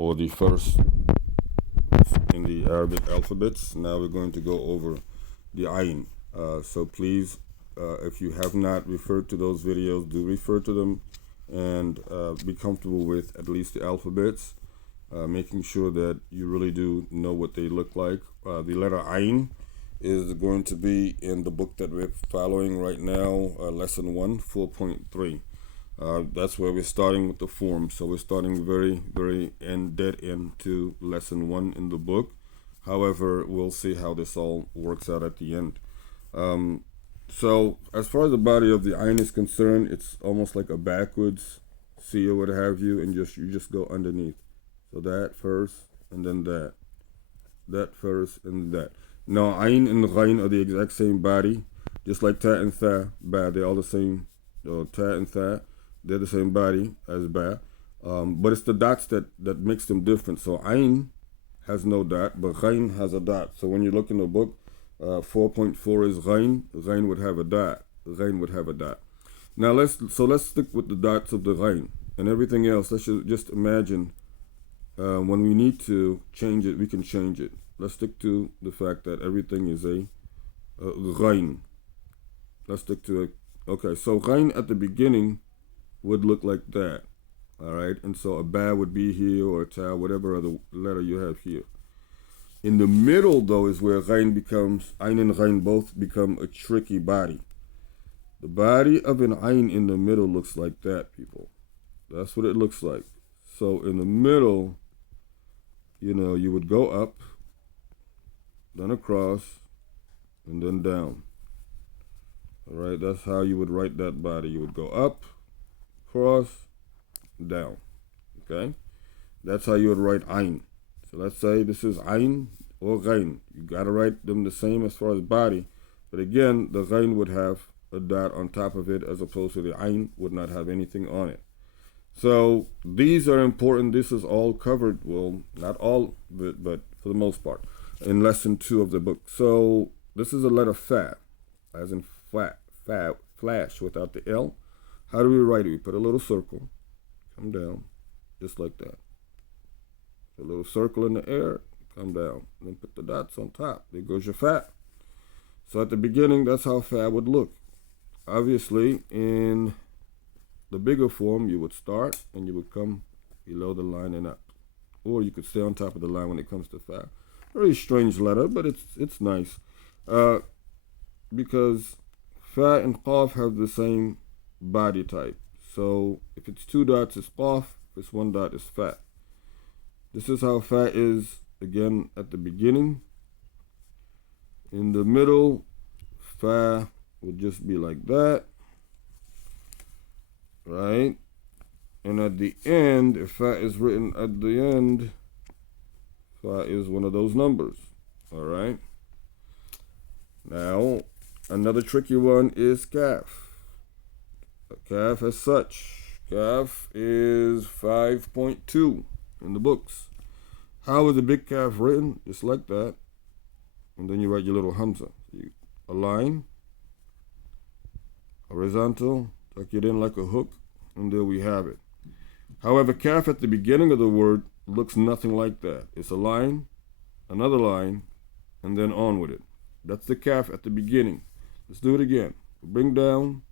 or the first in the Arabic alphabets. Now we're going to go over the Ayn. So please, if you have not referred to those videos, do refer to them and be comfortable with at least the alphabets, making sure that you really do know what they look like. The letter Ayn is going to be in the book that we're following right now, lesson 1, 4.3. That's where we're starting with the form. So we're starting very dead into lesson 1 in the book. However, we'll see how this all works out at the end. So as far as the body of the Ayn is concerned, it's almost like a backwards C or what have you, and you just go underneath. So that first, and then that first, and that. Now, Ayn and Ghayn are the exact same body, just like Ta and Tha, Ba. They're all the same. Ta and Tha, they're the same body as Ba. But it's the dots that makes them different. So Ayn has no dot, but Ghayn has a dot. So when you look in the book, 4.4 is Ghayn. Ghayn would have a dot. Ghayn would have a dot. Now let's stick with the dots of the Ghayn and everything else. Let's just imagine when we need to change it, we can change it. Let's stick to the fact that everything is a Ghayn. Let's stick to it. Okay, so Ghayn at the beginning would look like that. All right, and so a Ba would be here, or a Ta, whatever other letter you have here. In the middle, though, is where Ghayn becomes, Ayn and Ghayn both become a tricky body. The body of an Ayn in the middle looks like that, people. That's what it looks like. So in the middle, you would go up, then across, and then down. All right, that's how you would write that body. You would go up, across, down. Okay, that's how you would write Ayn. So let's say this is Ayn or Ghayn. You got to write them the same as far as body, but again, the Ghayn would have a dot on top of it as opposed to the Ayn would not have anything on it. So these are important. This is all covered, well, not all of it, but for the most part, in lesson 2 of the book. So this is a letter Fa, as in flash without the L. How do we write it? We put a little circle, come down, just like that. A little circle in the air, come down, and then put the dots on top. There goes your Fa. So at the beginning, that's how Fa would look. Obviously, in the bigger form, you would start and you would come below the line and up. Or you could stay on top of the line when it comes to Fa. Very strange letter, but it's nice. Because Fa and Qaf have the same body type. So if it's 2 dots, it's Qaf. If it's 1 dot, it's Fa. This is how Fa is, again, at the beginning. In the middle, Fa would just be like that. Right? And at the end, if Fa is written at the end, Fa is one of those numbers. All right? Now, another tricky one is Kaf. Kaf as such. Kaf is 5.2 in the books. How is the big Kaf written? Just like that. And then you write your little Hamza. A line, horizontal, tuck it in like a hook, and there we have it. However, Kaf at the beginning of the word looks nothing like that. It's a line, another line, and then on with it. That's the Kaf at the beginning. Let's do it again. Bring down,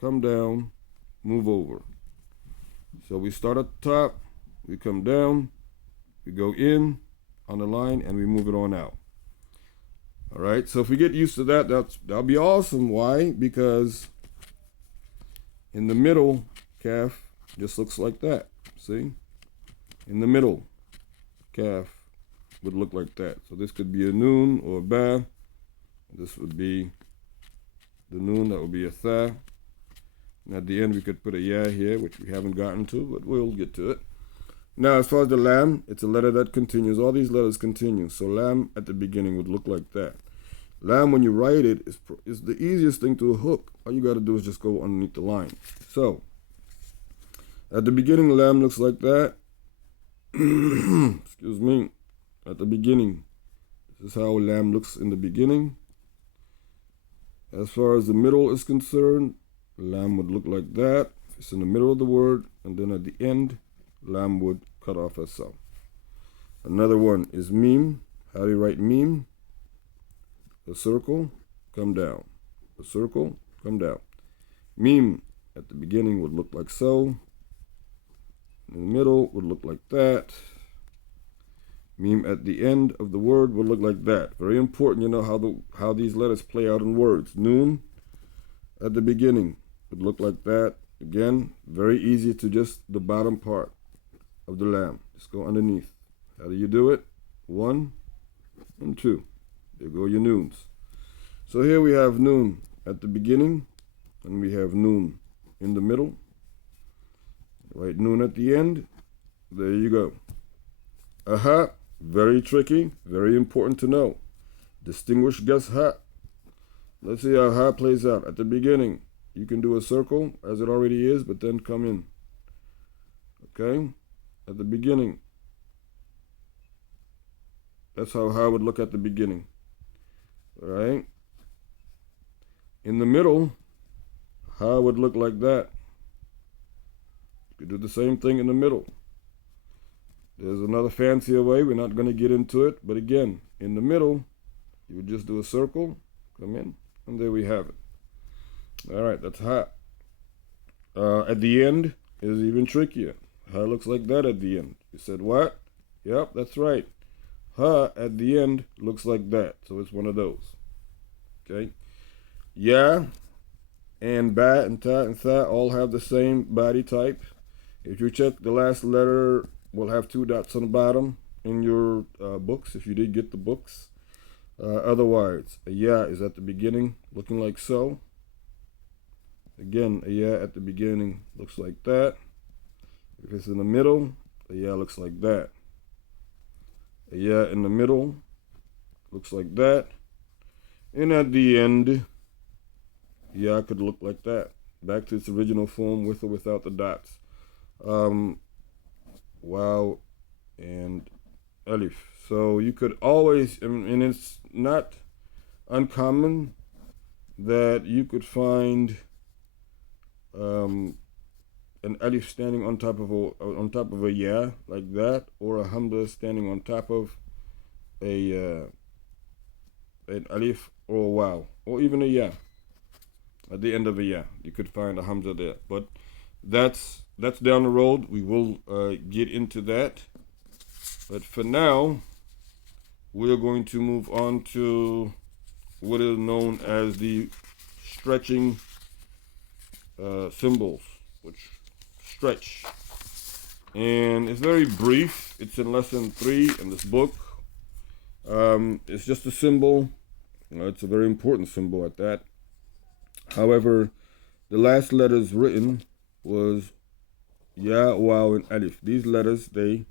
come down, move over. So we start at the top, we come down, we go in on the line, and we move it on out. All right, so if we get used to that, that'll be awesome. Why? Because in the middle, Kaf just looks like that. See? In the middle, Kaf would look like that. So this could be a Noon or a Ba. This would be the Noon, that would be a Tha. And at the end, we could put a Ya here, which we haven't gotten to, but we'll get to it. Now, as far as the Lam, it's a letter that continues. All these letters continue. So Lam at the beginning would look like that. Lam, when you write it, is the easiest thing to hook. All you got to do is just go underneath the line. So, at the beginning, Lam looks like that. Excuse me. At the beginning, this is how Lam looks in the beginning. As far as the middle is concerned, Lam would look like that. It's in the middle of the word, and then at the end, Lam would cut off as so. Another one is meme. How do you write meme? A circle, come down. A circle, come down. Meme at the beginning would look like so. In the middle would look like that. Meme at the end of the word would look like that. Very important, you know how these letters play out in words. Noon at the beginning would look like that. Again, very easy to just the bottom part of the lam. Just go underneath. How do you do it? 1 and 2. There go your noons. So here we have noon at the beginning, and we have noon in the middle. Right, noon at the end. There you go. Aha, very tricky, very important to know. Distinguish guess ha. Let's see how ha plays out. At the beginning, you can do a circle as it already is, but then come in. Okay? At the beginning. That's how ha would look at the beginning. All right? In the middle, ha would look like that. You could do the same thing in the middle. There's another fancier way. We're not going to get into it. But again, in the middle, you would just do a circle, come in, and there we have it. All right, that's ha. At the end is even trickier. Ha looks like that at the end. You said what? Yep, that's right. Ha at the end looks like that. So it's one of those. Okay. Ya and ba and ta and tha all have the same body type. If you check, the last letter will have 2 dots on the bottom in your books, if you did get the books. Otherwise, a ya is at the beginning, looking like so. Again, a ya at the beginning looks like that. If it's in the middle, a ya looks like that. A ya in the middle looks like that. And at the end, ya could look like that. Back to its original form with or without the dots. Wow and alif. So you could always, and it's not uncommon that you could find an alif standing on top of a ya like that, or a hamza standing on top of an alif or a wow, or even a ya at the end of a ya. You could find a hamza there, but that's down the road. We will get into that. But for now, we are going to move on to what is known as the stretching symbols, which stretch. And it's very brief. It's in lesson 3 in this book. It's just a symbol. It's a very important symbol at that. However, the last letters written was ya, waw, and alif. These letters, they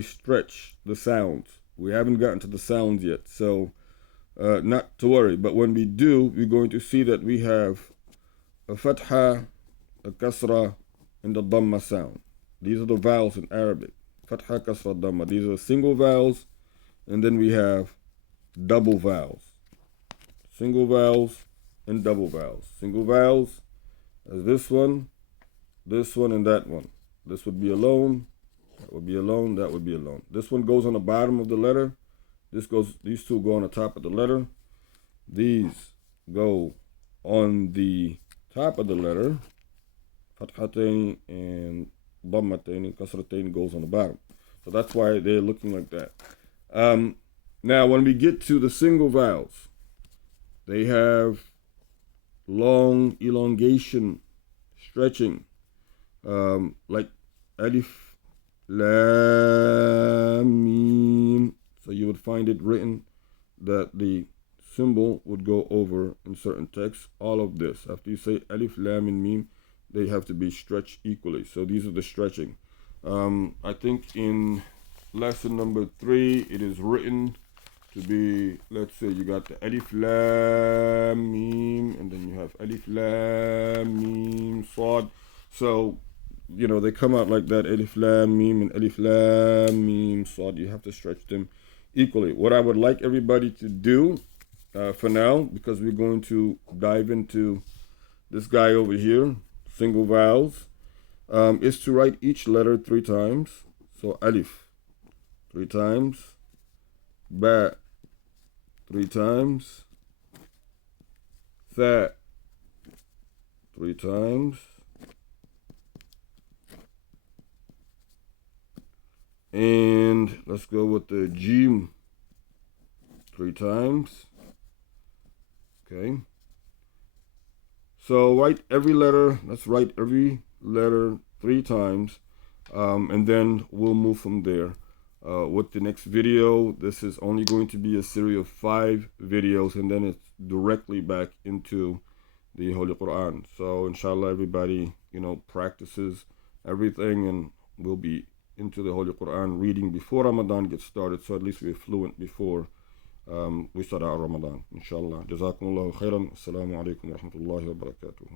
stretch the sounds. We haven't gotten to the sounds yet, so not to worry. But when we do, we're going to see that we have a fatha, a kasra, and a dhamma sound. These are the vowels in Arabic. Fatha, kasra, dhamma. These are single vowels, and then we have double vowels. Single vowels and double vowels. Single vowels as this one, and that one. This would be alone, that would be alone, that would be alone. This one goes on the bottom of the letter. These two go on the top of the letter. These go on the top of the letter. Fathatain and dhammatain and kasratain goes on the bottom. So that's why they're looking like that. Now, when we get to the single vowels, they have long elongation, stretching, like alif, lam, mim. So you would find it written that the symbol would go over in certain texts. All of this, after you say alif, lam, and mim, they have to be stretched equally. So these are the stretching. I think in lesson number 3, it is written to be, let's say you got the alif, lam, mim, and then you have alif, lam, mim, sad. So, they come out like that, alif, lam, mim, and alif, lam, mim, sad. You have to stretch them equally. What I would like everybody to do for now, because we're going to dive into this guy over here, single vowels, is to write each letter 3 times. So alif 3 times, ba 3 times, tha 3 times, and let's go with the jim 3 times. Okay. So write every letter. Let's write every letter 3 times, and then we'll move from there. With the next video, this is only going to be a series of 5 videos, and then it's directly back into the Holy Quran. So inshallah, everybody, practices everything, and we'll be into the Holy Quran reading before Ramadan gets started, so at least we're fluent before we start our Ramadan, inshallah. Jazakumullahu khairan. Assalamu alaikum wa rahmatullahi wa barakatuh.